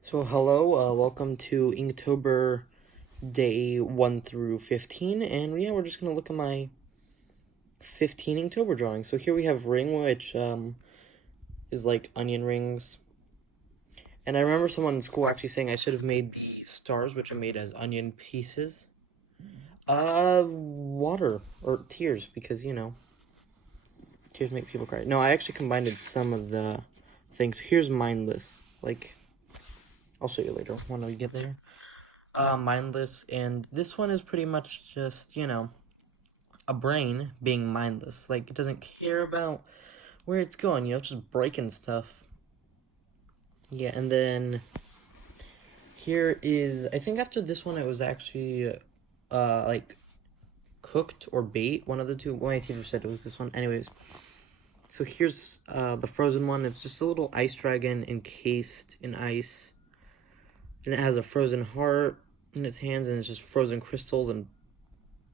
So hello, welcome to Inktober day 1 through 15, and yeah, we're just gonna look at my 15 Inktober drawings. So here we have ring, which is like onion rings, and I remember someone in school actually saying I should have made the stars, which I made as onion pieces. Water or tears, because tears make people cry. No, I actually combined some of the things. Here's mindless. Like, I'll show you later when we get there. Mindless, and this one is pretty much just, a brain being mindless. Like, it doesn't care about where it's going, it's just breaking stuff. Yeah, and then here is, I think after this one, it was actually, like, cooked or bait, one of the two. Well, my teacher said it was this one. Anyways, so here's, the frozen one. It's just a little ice dragon encased in ice, and it has a frozen heart in its hands, and it's just frozen crystals and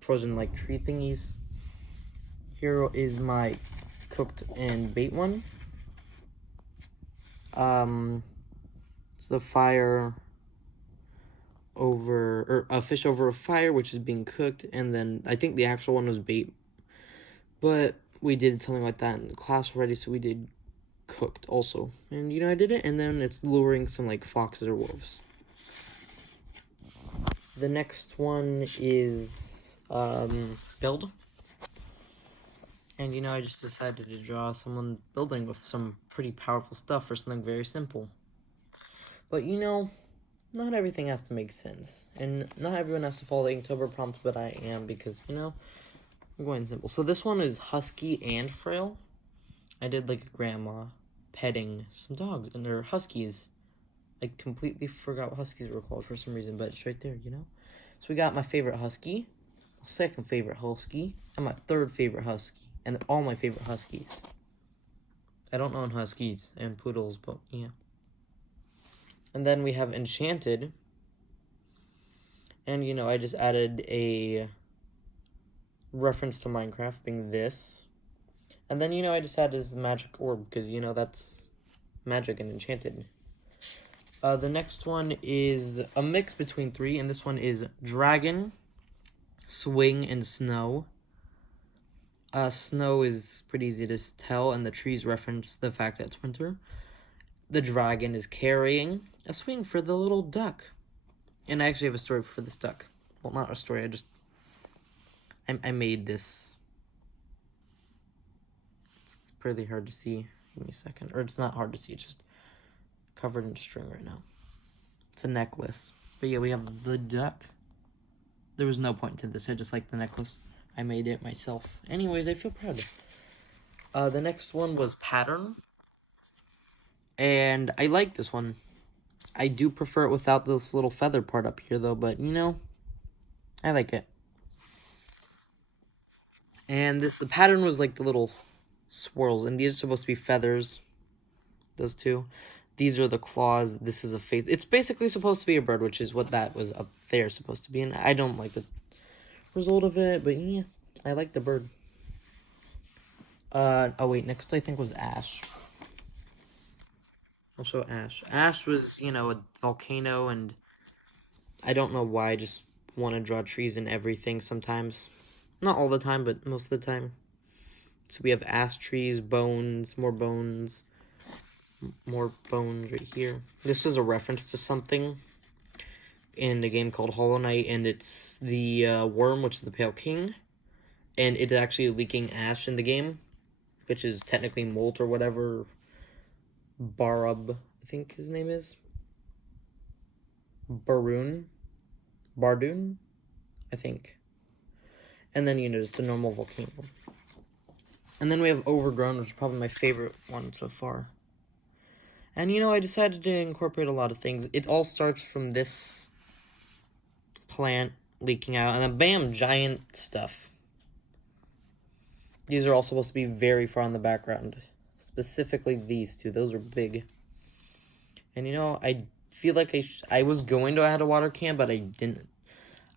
frozen, like, tree thingies. Here is my cooked and bait one. It's the fire over, or a fish over a fire, which is being cooked, and then I think the actual one was bait, but we did something like that in class already, so we did cooked also, and I did it, and then it's luring some like foxes or wolves. The next one is build. And I just decided to draw someone building with some pretty powerful stuff for something very simple. But not everything has to make sense. And not everyone has to follow the Inktober prompt, but I am because, I'm going simple. So this one is husky and frail. I did like a grandma petting some dogs, and they're huskies. I completely forgot what huskies were called for some reason, but it's right there, So we got my favorite husky, my second favorite husky, and my third favorite husky. And all my favorite huskies. I don't own huskies and poodles, but yeah. And then we have enchanted. And, I just added a reference to Minecraft being this. And then, I just added this magic orb because, that's magic and enchanted. The next one is a mix between three, and this one is dragon, swing, and snow. Snow is pretty easy to tell, and the trees reference the fact that it's winter. The dragon is carrying a swing for the little duck. And I actually have a story for this duck. Well, not a story, I made this. It's pretty hard to see. Give me a second. Or it's not hard to see, it's just covered in string right now. It's a necklace. But yeah, we have the duck. There was no point to this, I just like the necklace. I made it myself. Anyways, I feel proud. The next one was pattern. And I like this one. I do prefer it without this little feather part up here, though, but, I like it. And the pattern was like the little swirls, and these are supposed to be feathers. Those two. These are the claws. This is a face. It's basically supposed to be a bird, which is what that was up there supposed to be, and I don't like the result of it, but yeah, I like the bird. Oh wait, next I think was Ash. I'll show Ash. Ash was, a volcano, and I don't know why, I just want to draw trees and everything sometimes. Not all the time, but most of the time. So we have ash trees, bones, more bones right here. This is a reference to something in the game called Hollow Knight, and it's the worm, which is the Pale King, and it's actually leaking ash in the game, which is technically molt or whatever. Barub, I think his name is. Bardoon, I think. And then, just the normal volcano. And then we have Overgrown, which is probably my favorite one so far. And, I decided to incorporate a lot of things. It all starts from this plant leaking out, and then bam, giant stuff. These are all supposed to be very far in the background. Specifically these two. Those are big. And, I feel like I was going to add a water can, but I didn't.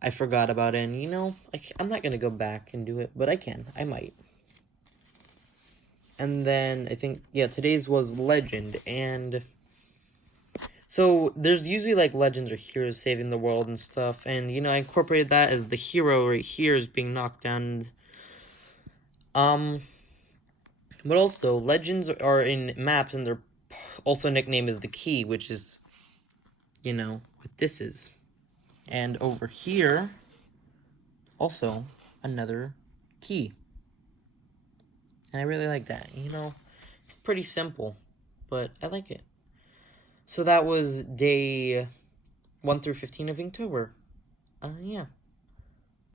I forgot about it, and, I'm not going to go back and do it, but I can. I might. And then, I think, yeah, today's was Legend, and So there's usually like legends or heroes saving the world and stuff, and you know I incorporated that as the hero right here is being knocked down. Um, but also legends are in maps, and they're also nicknamed as the key, which is, you know, what this is. And over here, also another key. And I really like that. You know, it's pretty simple, but I like it. So that was day 1 through 15 of Inktober. Yeah.